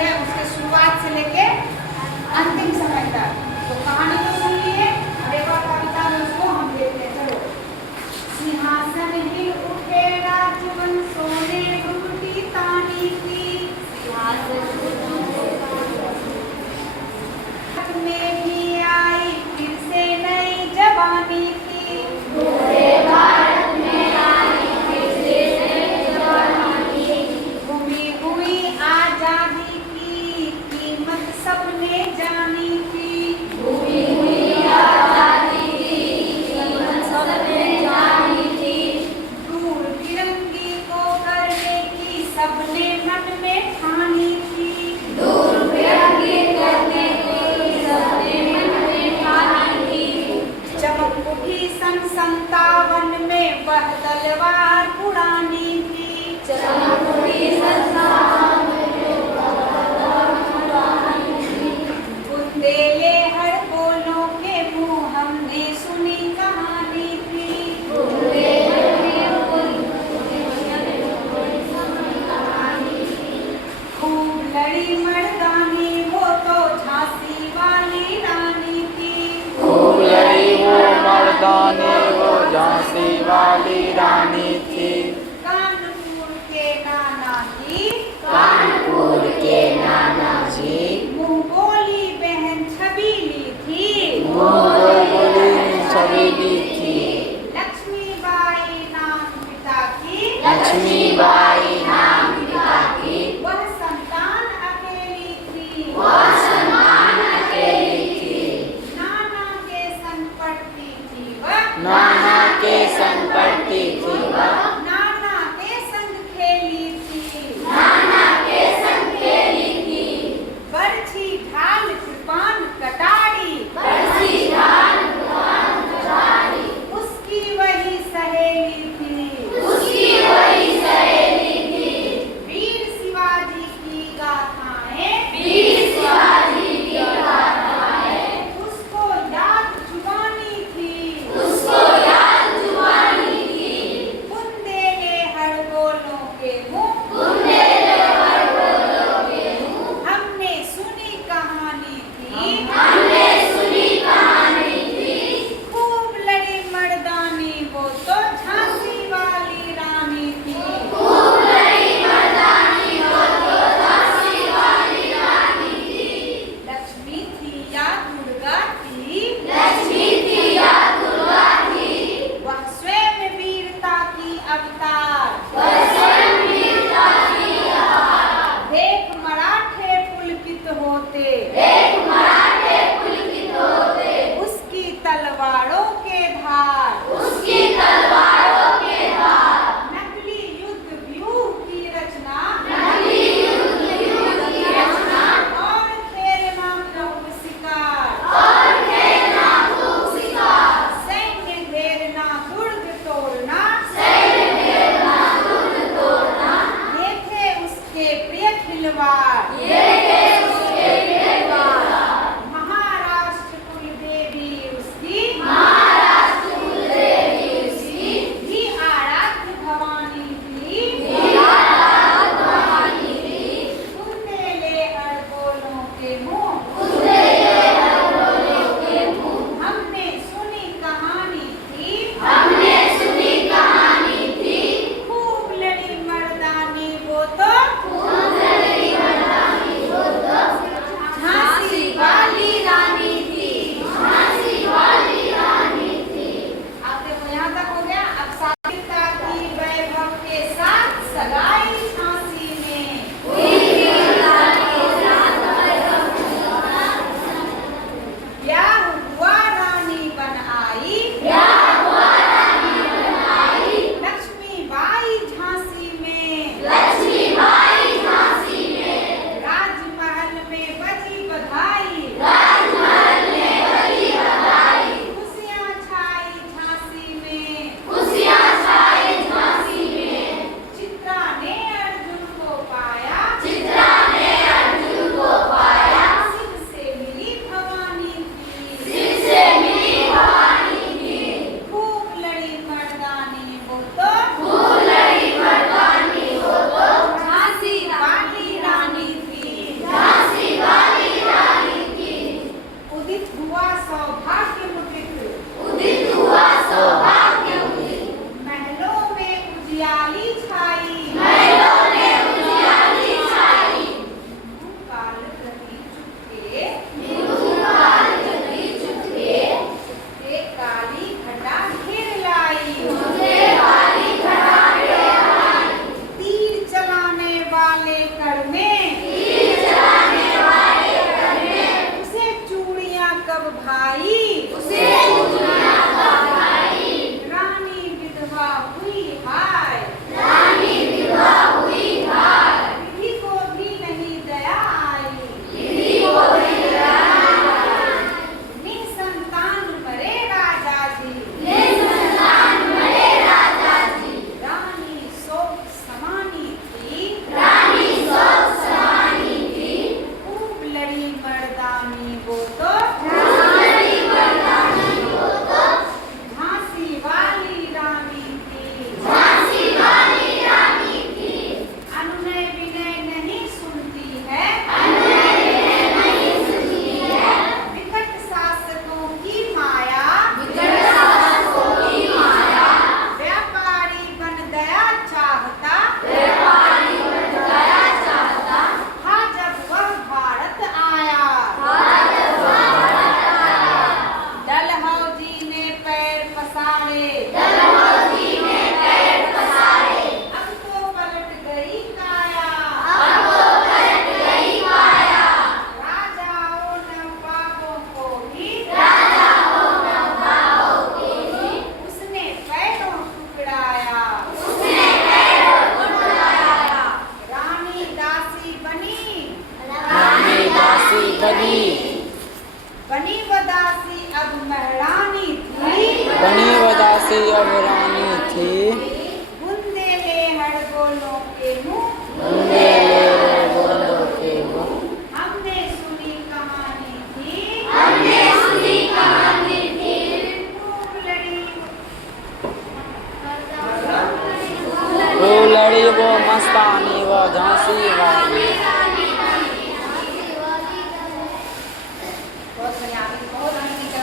है उसके शुरुआत से लेके अंतिम समय तक। तो कहानी तो सुन लिए, अब एक बार कविता में उसको हम देखते हैं। चलो। सिंहासन हिल उठे राजवन सोने घुंघटी तानी की, में भी आई फिर से नई जवानी की, पूरे भारत में आई फिर से नई जवानी की, घूमी हुई आजादी की कीमत सबने जानी थी, घूमी हुई आजादी की कीमत सबने जानी थी, दूर तिरंगी को करने की सबने मन में ठानी थी, दूर तिरंगी करने सन 57 में वह तलवार उड़ानी थी, चमक उठी सन 57 में वह तलवार उड़ानी थी, बुंदेले हड़बोलों के मुंह हमने सुनी कहानी थी, बुंदेले खूब लड़ी मर्दानी वो तो झांसी वाली रानी थी, खूब लड़ी मर्दानी वो झांसी वाली रानी थी, कानपुर के नाना जी, कानपुर के नाना जी, मुँह बोली बहन छबीली थी, मुँह बोली छबीली थी, लक्ष्मीबाई नाम पिता की, लक्ष्मीबाई नाम पिता की, वह संतान अकेली थी, वह संतान अकेली थी, नाना के संग पढ़ती थी वह, नाना के संग पढ़ती थी वह, नाना के संग खेली थी, नाना के संग खेली थी, बरछी ढाल कृपान कटारी, बरसी ढाल कृपान कटारी, उसकी वही सहेली थी, उसकी वही सहेली थी, वीर शिवाजी की गाथाएं, वीर शिवाजी की गाथाएं, उसको याद जुबानी थी, उसको याद जुबानी थी, बुंदेले हड़बोलों के मुंह, बुंदेले हड़बोलों के मुंह, हमने सुनी कहानी थी, हमने सुनी कहानी थी, खूब लड़ी मर्दानी वो तो झांसी वाली रानी थी, खूब लड़ी मर्दानी वो तो झांसी वाली रानी थी, लक्ष्मी थी या दुर्गा थी, लक्ष्मी थी या दुर्गा थी, वह स्वयं वीरता की अवतार, वह स्वयं वीरता उजियाली छाई महलों में उजियाली छाई काल रही चुपके निधुकाल गगरी चुपके ते काली घटा घेर लाई मुझे काली घटा घेर लाई तीर चलाने वाले कर में तीर चलाने वाले कर में उसे चूड़ियां कब भाई उसे चूड़ियां का भाई रानी विधवा हुई हाय रानी विधवा हुई हाय विधि को भी नहीं दया आई विधि को भी दया आई निसंतान मरे राजा जी निसंतान मरे राजा जी रानी शोक समानी थी रानी शोक समानी थी खूब लड़ी मर्दानी वो तो हमारी मर्दानी वो तो झांसी वाली रानी थी झांसी वाली रानी थी अनुनय विनय नहीं सुनती है अन्याय नहीं सुनती है विकट शासकों की माया विकट शासकों की माया व्यापारी बन दया चाहता व्यापारी बन गया चाहता था जब वह भारत आया भारत भारत आया डलहौजी ने पैर पसारे डलहौजी ने पैर पसारे अब तो पलट गई काया अब तो पलट गई काया राजाओं नवाबों को भी राजाओं नवाबों के भी उसने पैरों टुकड़ाया उसने पैरों टुकड़ाया रानी दासी बनी रानी दासी बनी बनी व दासी अब महरानी थी बनी वदासी अब रानी थी बुंदेले हड़बोलों के मुंह बंदे ले बोलो के मुँह हमने सुनी कहानी थी हमने सुनी कहानी थी खूब लड़ी वो लड़ी वो मस्तानी वो झांसी वाली